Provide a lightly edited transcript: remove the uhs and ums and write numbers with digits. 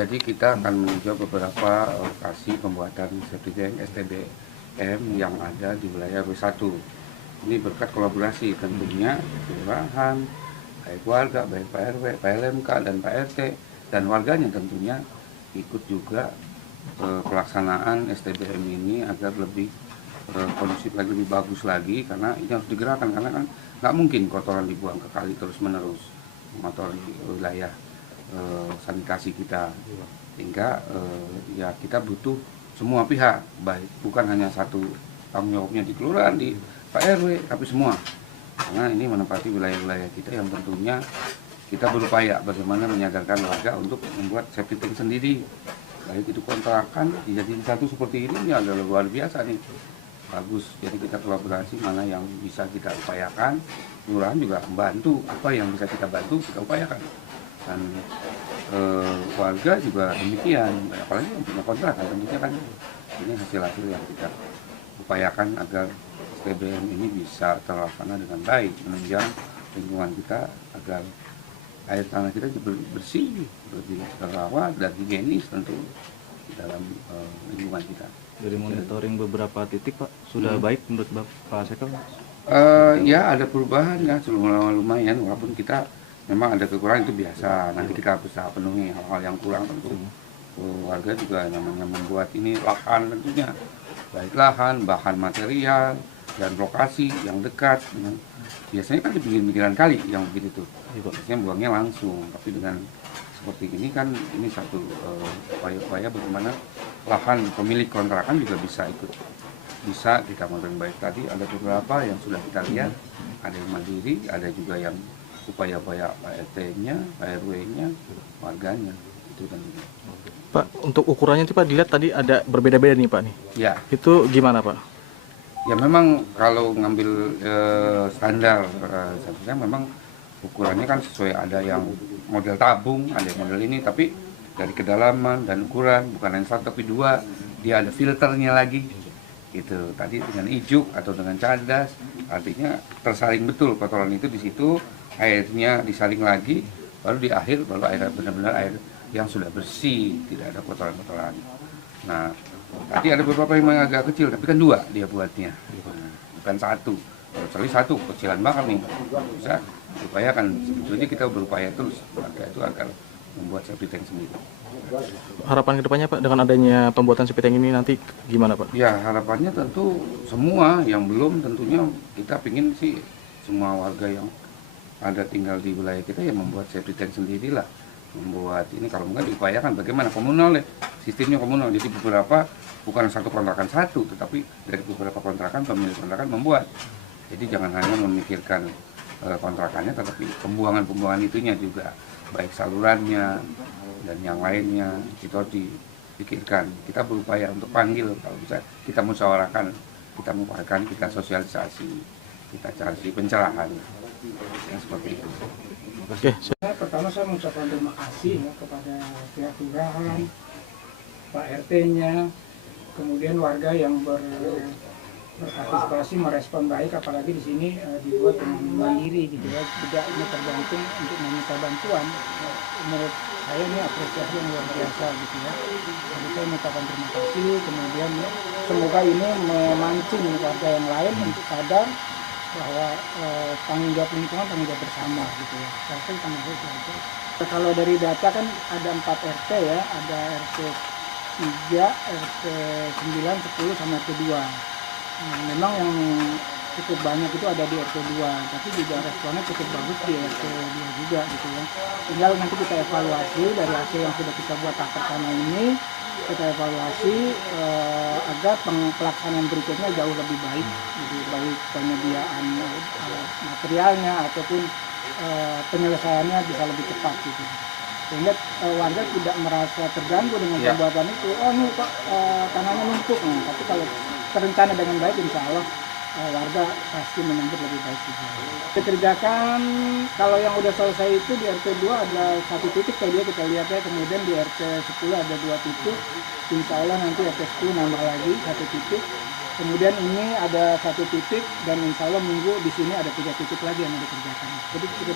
jadi kita akan meninjau beberapa lokasi pembuatan septic tank STBM yang ada di wilayah W1. Ini berkat kolaborasi tentunya kelurahan, baik warga, baik Pak RW, Pak LMK, dan Pak RT, dan warganya tentunya ikut juga pelaksanaan STBM ini agar lebih kondusif lagi, lebih bagus lagi, karena ini harus digerakkan, karena kan nggak mungkin kotoran dibuang ke kali terus menerus, mengotori wilayah sanitasi kita, sehingga ya kita butuh semua pihak, baik bukan hanya satu tanggung jawabnya di kelurahan, di Pak RW, tapi semua, karena ini menempati wilayah-wilayah kita yang tentunya kita berupaya bagaimana menyadarkan warga untuk membuat septic tank sendiri, baik itu kontrakan dijadiin satu seperti ini adalah luar biasa nih, bagus. Jadi kita kolaborasi mana yang bisa kita upayakan, kelurahan juga membantu apa yang bisa kita bantu kita upayakan, dan warga juga demikian, apalagi yang punya kontrakan tentunya kan ini hasil-hasil yang kita upayakan agar STBM ini bisa terlaksana dengan baik, menunjang lingkungan kita agar air tanah kita bersih, lebih terawat dan higienis tentu di dalam lingkungan kita. Dari monitoring beberapa titik Pak, sudah baik menurut Pak Seko? Ya ada perubahan ya, lumayan, walaupun kita memang ada kekurangan, itu biasa, nanti kita bisa penuhi hal-hal yang kurang tentu. Warga juga namanya membuat ini lahan tentunya, baik lahan, bahan material, dan lokasi yang dekat dengan, biasanya kan di pinggiran kali yang begitu tuh, biasanya buangnya langsung, tapi dengan seperti ini kan ini satu upaya-upaya bagaimana lahan pemilik kontrakan juga bisa ikut, bisa kita monitoring baik. Tadi ada beberapa yang sudah kita lihat, ada yang mandiri, ada juga yang upaya-upaya Pak RT-nya, Pak RW-nya, warganya, itu tentunya. Pak, untuk ukurannya itu Pak dilihat tadi ada berbeda-beda nih Pak nih. Ya. Itu gimana Pak? Ya memang kalau ngambil standar sebenarnya memang ukurannya kan sesuai, ada yang model tabung, ada yang model ini, tapi dari kedalaman dan ukuran bukan hanya satu tapi dua, dia ada filternya lagi gitu. Tadi dengan ijuk atau dengan cadas, artinya tersaring betul kotoran itu di situ, airnya disaring lagi, baru di akhir baru air benar-benar air yang sudah bersih, tidak ada kotoran-kotoran. Nah, tadi ada beberapa yang agak kecil, tapi kan dua dia buatnya, bukan satu. Kecuali satu kecilan banget nih, bisa upayakan. Sebetulnya kita berupaya terus warga itu agar membuat septic tank sendiri. Harapan kedepannya Pak dengan adanya pembuatan septic tank ini nanti gimana Pak? Ya harapannya tentu semua yang belum, tentunya kita pingin sih semua warga yang ada tinggal di wilayah kita ya membuat septic tank sendirilah. Membuat ini kalau enggak diupayakan bagaimana komunal ya, sistemnya komunal, jadi beberapa bukan satu kontrakan satu, tetapi dari beberapa kontrakan pemilik kontrakan membuat. Jadi jangan hanya memikirkan kontrakannya, tetapi pembuangan itunya juga, baik salurannya dan yang lainnya itu harus dipikirkan. Kita berupaya untuk panggil, kalau bisa kita musyawarahkan, kita mufakat, kita sosialisasi, kita cari pencerahan, yang seperti itu. Oke. Pertama saya mengucapkan terima kasih ya kepada pihak kelurahan, Pak RT-nya, kemudian warga yang berpartisipasi merespon baik, apalagi di sini dibuat dengan mandiri gitu ya, tidak ini tergantung untuk meminta bantuan. Menurut saya ini apresiasi yang luar biasa gitu ya. Jadi saya mengucapkan terima kasih, kemudian ya, semoga ini memancing warga yang lain untuk sadar bahwa tanggung jawab lingkungan tanggung jawab bersama gitu ya. Saya termasuk itu. Kalau dari data kan ada 4 RT ya, ada RT 3, RT 9, 10 sama RT 2. Memang yang cukup banyak itu ada di RT 2, tapi juga responnya cukup bagus di RT 2 juga gitu ya. Tinggal nanti kita evaluasi dari hasil yang sudah kita buat tahap pertama ini, kita evaluasi agar pelaksanaan berikutnya jauh lebih baik, jadi baik penyediaan materialnya ataupun penyelesaiannya bisa lebih cepat gitu, sehingga warga tidak merasa terganggu dengan pembuatan itu. Oh ini kok tanahnya numpuk, tapi kalau terencana dengan baik insya Allah warga pasti menyambut lebih baik juga. Dikerjakan kalau yang udah selesai itu di RT 2 ada satu titik tadi kita lihat ya, kemudian di RT 10 ada 2 titik, insya Allah nanti RT 10 nambah lagi 1 titik, kemudian ini ada 1 titik, dan insya Allah minggu di sini ada 3 titik lagi yang dikerjakan. Jadi